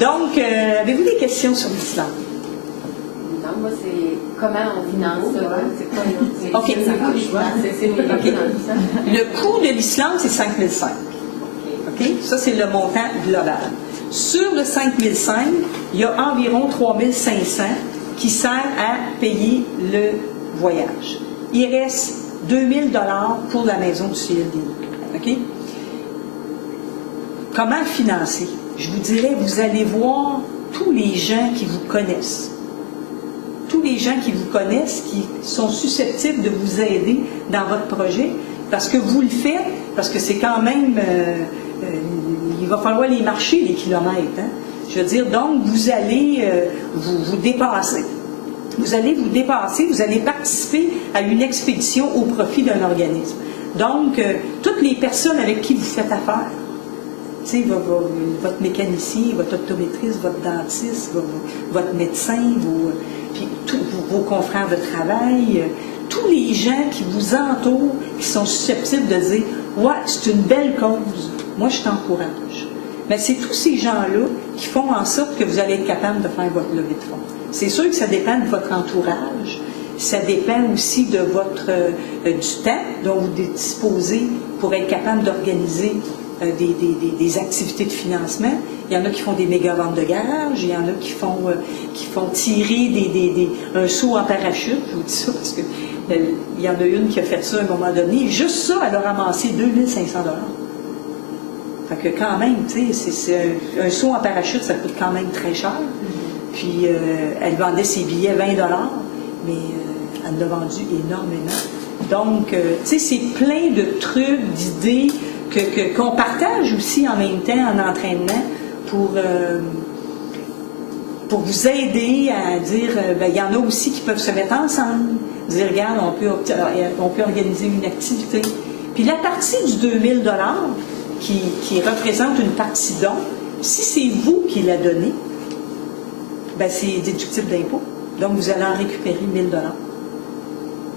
Donc, avez-vous des questions sur l'Islande? Non, moi, c'est comment on finance ça. C'est quoi OK. Le coût de l'Islande, c'est 5 500. OK? Ça, c'est le montant global. Sur le 5 500, il y a environ 3 500 qui sert à payer le voyage. Il reste 2 000 $ pour la maison du CLD. OK? Comment financer? Je vous dirais, vous allez voir tous les gens qui vous connaissent. Tous les gens qui vous connaissent, qui sont susceptibles de vous aider dans votre projet, parce que vous le faites, parce que c'est quand même... il va falloir les marcher, les kilomètres. Hein? Je veux dire, donc, vous allez vous dépasser. Vous allez vous dépasser, vous allez participer à une expédition au profit d'un organisme. Donc, toutes les personnes avec qui vous faites affaire, tu sais, votre mécanicien, votre optométriste, votre dentiste, votre médecin, puis tous vos confrères de travail, tous les gens qui vous entourent, qui sont susceptibles de dire « Ouais, c'est une belle cause, moi je t'encourage ». Mais c'est tous ces gens-là qui font en sorte que vous allez être capable de faire votre levée de fonds. C'est sûr que ça dépend de votre entourage, ça dépend aussi de du temps dont vous disposez pour être capable d'organiser des activités de financement. Il y en a qui font des méga-ventes de garage, il y en a qui font tirer un saut en parachute, je vous dis ça parce que il y en a une qui a fait ça à un moment donné. Juste ça, elle a ramassé 2 500 $. Fait que quand même, tu sais, un saut en parachute, ça coûte quand même très cher. Puis elle vendait ses billets 20 $, mais elle en a vendu énormément. Donc, tu sais, c'est plein de trucs, d'idées qu'on partage aussi en même temps en entraînement pour vous aider à dire, il y en a aussi qui peuvent se mettre ensemble, dire, regarde, on peut organiser une activité. Puis la partie du 2 000 $ qui représente une partie don, si c'est vous qui la donnez, c'est déductible d'impôt. Donc, vous allez en récupérer 1 000 $.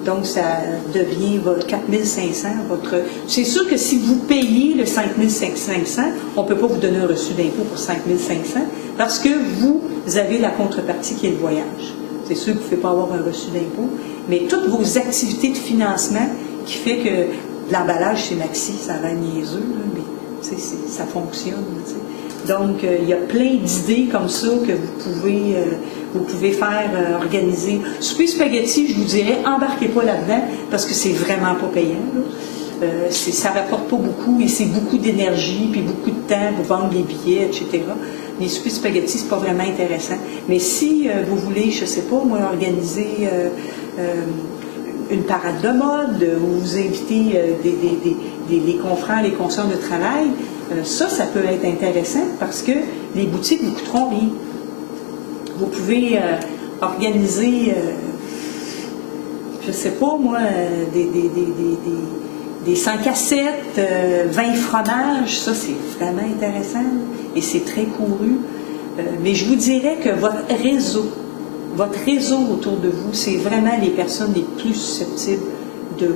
Donc, ça devient 4 500. C'est sûr que si vous payez le 5 500, on ne peut pas vous donner un reçu d'impôt pour 5 500 parce que vous avez la contrepartie qui est le voyage. C'est sûr que vous ne pouvez pas avoir un reçu d'impôt, mais toutes vos activités de financement qui fait que l'emballage chez Maxi, ça va niaiseux, là, mais ça fonctionne. T'sais. Donc, il y a plein d'idées comme ça que vous pouvez faire organiser. Souper spaghetti, je vous dirais, embarquez pas là-dedans parce que c'est vraiment pas payant. Ça rapporte pas beaucoup et c'est beaucoup d'énergie puis beaucoup de temps pour vendre les billets, etc. Les soupers spaghetti, c'est pas vraiment intéressant. Mais si vous voulez, je sais pas, moi, organiser une parade de mode ou vous inviter les confrères, les consoeurs de travail, ça peut être intéressant parce que les boutiques ne vous coûteront rien. Vous pouvez organiser, je ne sais pas moi, des 100 cassettes, 20 fromages, ça c'est vraiment intéressant et c'est très couru. Mais je vous dirais que votre réseau autour de vous, c'est vraiment les personnes les plus susceptibles de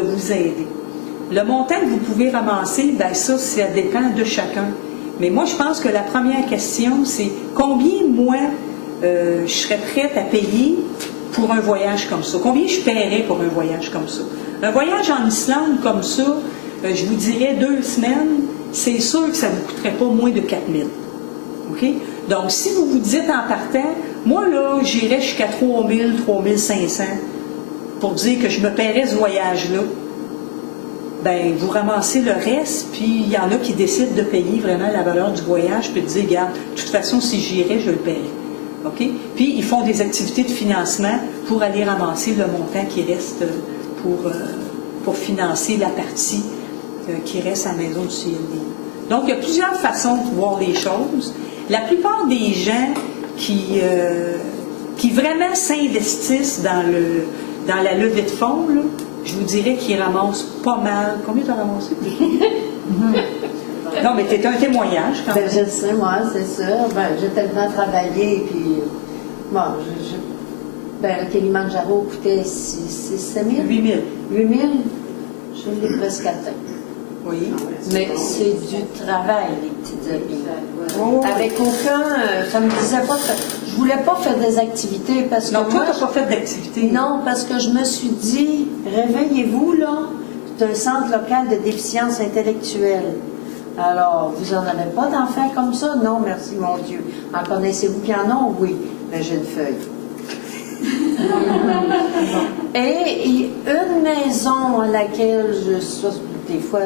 vous aider. Le montant que vous pouvez ramasser, ça dépend de chacun. Mais moi, je pense que la première question, c'est combien, moi, je serais prête à payer pour un voyage comme ça? Combien je paierais pour un voyage comme ça? Un voyage en Islande comme ça, je vous dirais 2 semaines, c'est sûr que ça ne vous coûterait pas moins de 4 000. OK? Donc, si vous vous dites en partant, moi, là, j'irais jusqu'à 3 000, 3 500 pour dire que je me paierais ce voyage-là. Vous ramassez le reste, puis il y en a qui décident de payer vraiment la valeur du voyage, puis de dire, regarde, de toute façon, si j'irais, je le paierais. OK? Puis, ils font des activités de financement pour aller ramasser le montant qui reste pour financer la partie qui reste à la maison du CLD. Donc, il y a plusieurs façons de voir les choses. La plupart des gens qui vraiment s'investissent dans la levée de fonds, là, je vous dirais qu'ils ramassent pas mal. Combien tu as ramassé? Non, mais c'était un témoignage quand même. Je sais, moi, c'est sûr. J'ai tellement travaillé, puis le Kilimanjaro coûtait 7 000? 8 000. 8 000? Je l'ai presque atteint. Oui. Mais c'est du travail, les petites habits. avec aucun... ça me disait pas... Je voulais pas faire des activités parce que Non, toi, moi... tu n'as pas fait d'activité. Non, parce que je me suis dit, réveillez-vous, là, c'est un centre local de déficience intellectuelle. Alors, vous n'en avez pas d'enfants comme ça? Non, merci, mon Dieu. En connaissez-vous qui en ont? Oui. Mais j'ai une feuille. Et une maison à laquelle des fois,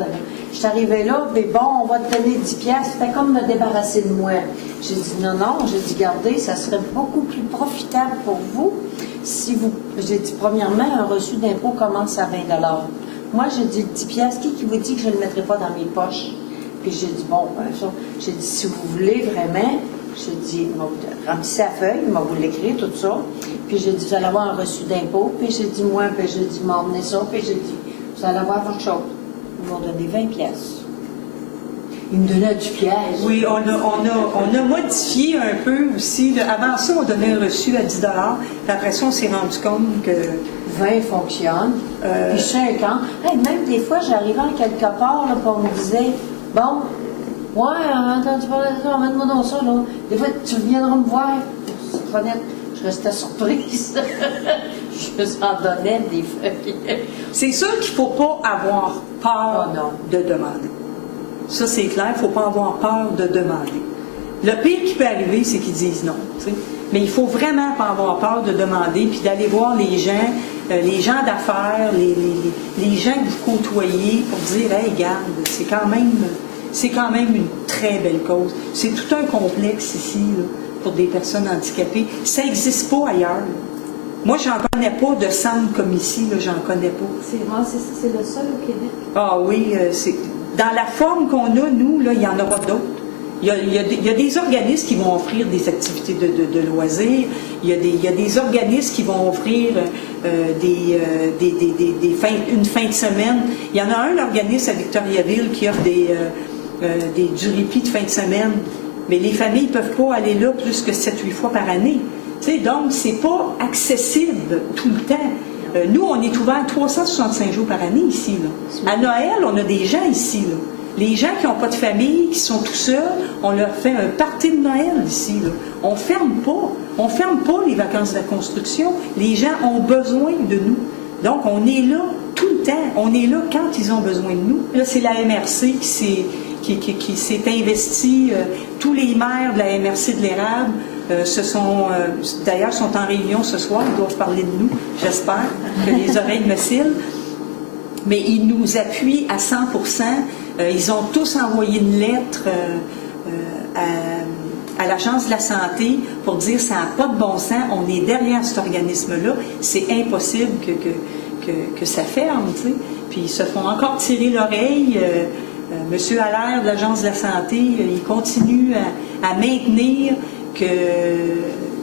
je suis arrivée là, mais bon, on va te donner 10 piastres. C'était comme me débarrasser de moi. J'ai dit non, j'ai dit, gardez, ça serait beaucoup plus profitable pour vous si vous... J'ai dit, premièrement, un reçu d'impôt commence à 20 $. Moi, j'ai dit 10 piastres. Qui vous dit que je ne le mettrai pas dans mes poches? Puis j'ai dit, bon, ben, ça, j'ai dit, si vous voulez vraiment, j'ai dit, remplissez la feuille, il m'a vous l'écrire, tout ça. Puis j'ai dit, vous allez avoir un reçu d'impôt. Puis j'ai dit, moi, puis j'ai dit, m'emmener ça. Puis j'ai dit, vous allez avoir votre chose. Ils m'ont donné 20 piastres. Ils me donnaient 10 piastres. Oui, on a modifié un peu aussi. Avant ça, on donnait un reçu à 10 $. Puis après ça, on s'est rendu compte que... 20 fonctionne. Puis 5 ans. Hey, même des fois, j'arrivais en quelque part, là, puis on me disait, bon, ouais, attends, tu parles de ça, emmène-moi dans ça, là. Des fois, tu viendras me voir. C'est honnête, je restais surprise. Je en donnais des feuilles. C'est sûr qu'il ne faut pas avoir peur de demander. Ça, c'est clair, il ne faut pas avoir peur de demander. Le pire qui peut arriver, c'est qu'ils disent non. T'sais. Mais il ne faut vraiment pas avoir peur de demander, puis d'aller voir les gens d'affaires, les gens que vous côtoyez pour dire, hey, regarde, c'est quand même une très belle cause. C'est tout un complexe ici là, pour des personnes handicapées. Ça n'existe pas ailleurs. Moi, j'en connais pas de centre comme ici, là, j'en connais pas. C'est le seul au Québec. Ah oui, dans la forme qu'on a, nous, là, il y en aura d'autres. Il y a des organismes qui vont offrir des activités de loisirs. Il y a des organismes qui vont offrir une fin de semaine. Il y en a un organisme à Victoriaville qui offre du répit de fin de semaine. Mais les familles ne peuvent pas aller là plus que 7-8 fois par année. T'sais, donc, c'est pas accessible tout le temps. Nous, on est ouvert 365 jours par année ici. Là. À Noël, on a des gens ici. Là. Les gens qui n'ont pas de famille, qui sont tout seuls, on leur fait un party de Noël ici. Là. On ferme pas. On ferme pas les vacances de la construction. Les gens ont besoin de nous. Donc, on est là tout le temps. On est là quand ils ont besoin de nous. Là, c'est la MRC qui s'est investie. Tous les maires de la MRC de l'Érable d'ailleurs, sont en réunion ce soir. Ils doivent parler de nous, j'espère, que les oreilles me cillent. Mais ils nous appuient à 100%. Ils ont tous envoyé une lettre à l'Agence de la santé pour dire ça n'a pas de bon sens, on est derrière cet organisme-là, c'est impossible que ça ferme. Tu sais. Puis ils se font encore tirer l'oreille. Monsieur Allaire de l'Agence de la santé, il continue à maintenir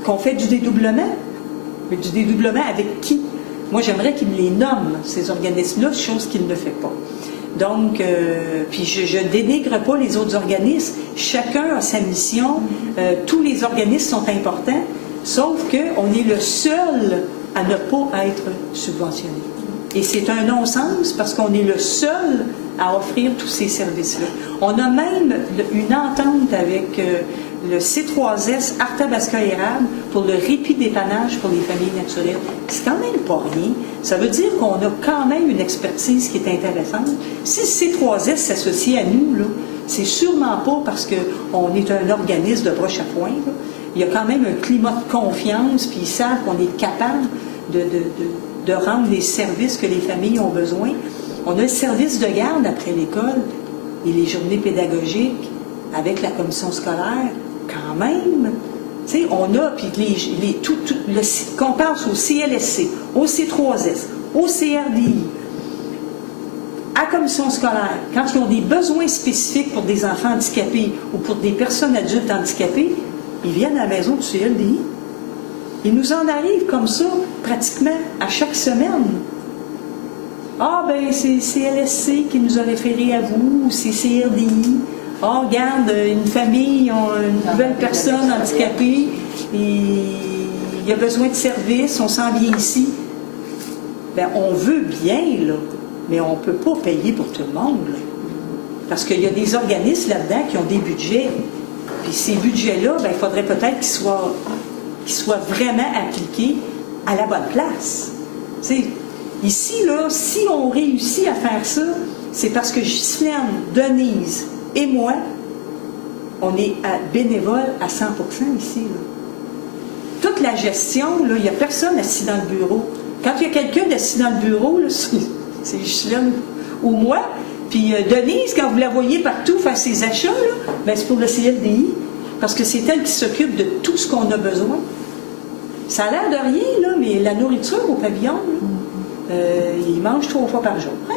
qu'on fait du dédoublement. Mais du dédoublement avec qui? Moi, j'aimerais qu'il me les nomme, ces organismes-là, chose qu'il ne fait pas. Donc, puis je ne dénigre pas les autres organismes. Chacun a sa mission. Tous les organismes sont importants, sauf qu'on est le seul à ne pas être subventionné. Et c'est un non-sens parce qu'on est le seul à offrir tous ces services-là. On a même une entente avec le C3S Arthabasca-Érable pour le répit dépannage pour les familles naturelles. C'est quand même pas rien. Ça veut dire qu'on a quand même une expertise qui est intéressante. Si le C3S s'associe à nous, là, c'est sûrement pas parce qu'on est un organisme de broche à foin. Là. Il y a quand même un climat de confiance, puis ils savent qu'on est capable de rendre les services que les familles ont besoin. On a le service de garde après l'école et les journées pédagogiques avec la commission scolaire, quand même. Tu sais, on a, puis qu'on pense au CLSC, au C3S, au CRDI, à la commission scolaire, quand ils ont des besoins spécifiques pour des enfants handicapés ou pour des personnes adultes handicapées, ils viennent à la maison du CLDI. Il nous en arrive comme ça, pratiquement, à chaque semaine. Ah, ben, c'est CLSC qui nous a référé à vous, ou c'est CRDI. Ah, regarde, une famille, une nouvelle personne handicapée, et il y a besoin de services, on s'en vient ici. Bien, on veut bien, là, mais on ne peut pas payer pour tout le monde. Là. Parce qu'il y a des organismes là-dedans qui ont des budgets. Puis ces budgets-là, ben, il faudrait peut-être qu'ils soient vraiment appliqués à la bonne place. Tu sais, ici, là, si on réussit à faire ça, c'est parce que Ghislaine, Denise et moi, on est bénévoles à 100% ici. Là. Toute la gestion, il n'y a personne assis dans le bureau. Quand il y a quelqu'un assis dans le bureau, là, c'est Ghislaine ou moi. Puis Denise, quand vous la voyez partout faire ses achats, là, ben, c'est pour le CLDI, parce que c'est elle qui s'occupe de tout ce qu'on a besoin. Ça a l'air de rien, là, mais la nourriture au pavillon, ils mangent 3 fois par jour. Hein?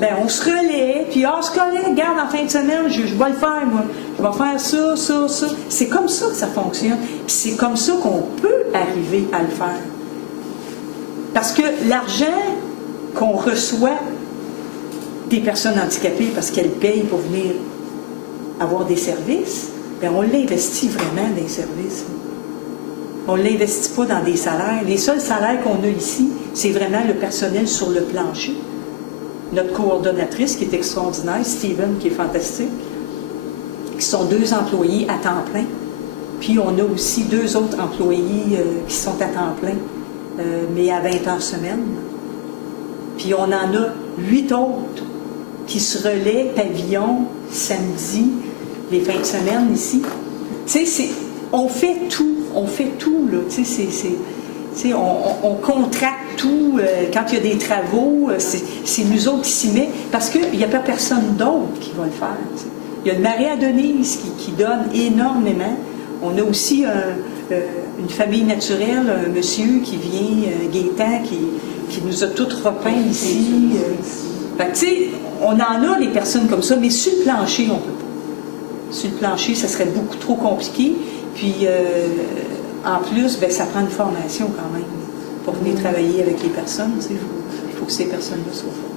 Ben, on se relaie, puis on se connaît, regarde, en fin de semaine, je vais le faire, moi. Je vais faire ça, ça, ça. C'est comme ça que ça fonctionne. Puis c'est comme ça qu'on peut arriver à le faire. Parce que l'argent qu'on reçoit des personnes handicapées parce qu'elles payent pour venir avoir des services, bien, on l'investit vraiment dans les services. On ne l'investit pas dans des salaires. Les seuls salaires qu'on a ici, c'est vraiment le personnel sur le plancher. Notre coordonnatrice qui est extraordinaire, Steven, qui est fantastique, qui sont 2 employés à temps plein. Puis on a aussi 2 autres employés qui sont à temps plein, mais à 20 heures semaine. Puis on en a 8 autres qui se relaient pavillon, samedi, les fins de semaine ici. Tu sais, on fait tout, là. Tu sais, on contracte tout. Quand il y a des travaux, c'est nous autres qui s'y met, parce qu'il n'y a pas personne d'autre qui va le faire. T'sais. Il y a une Marie-Denise qui donne énormément. On a aussi une famille naturelle, un monsieur qui vient, Gaétan, qui nous a toutes repeints ici. Fait que, tu sais, on en a des personnes comme ça, mais sur le plancher, on ne peut pas. Sur le plancher, ça serait beaucoup trop compliqué. Puis, en plus, ben, ça prend une formation quand même pour venir travailler avec les personnes. Il faut que ces personnes-là soient fortes.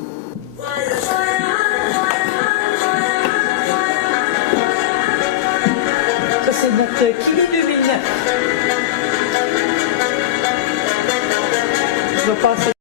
Ça, c'est notre Kiwi 2009. Je vais passer.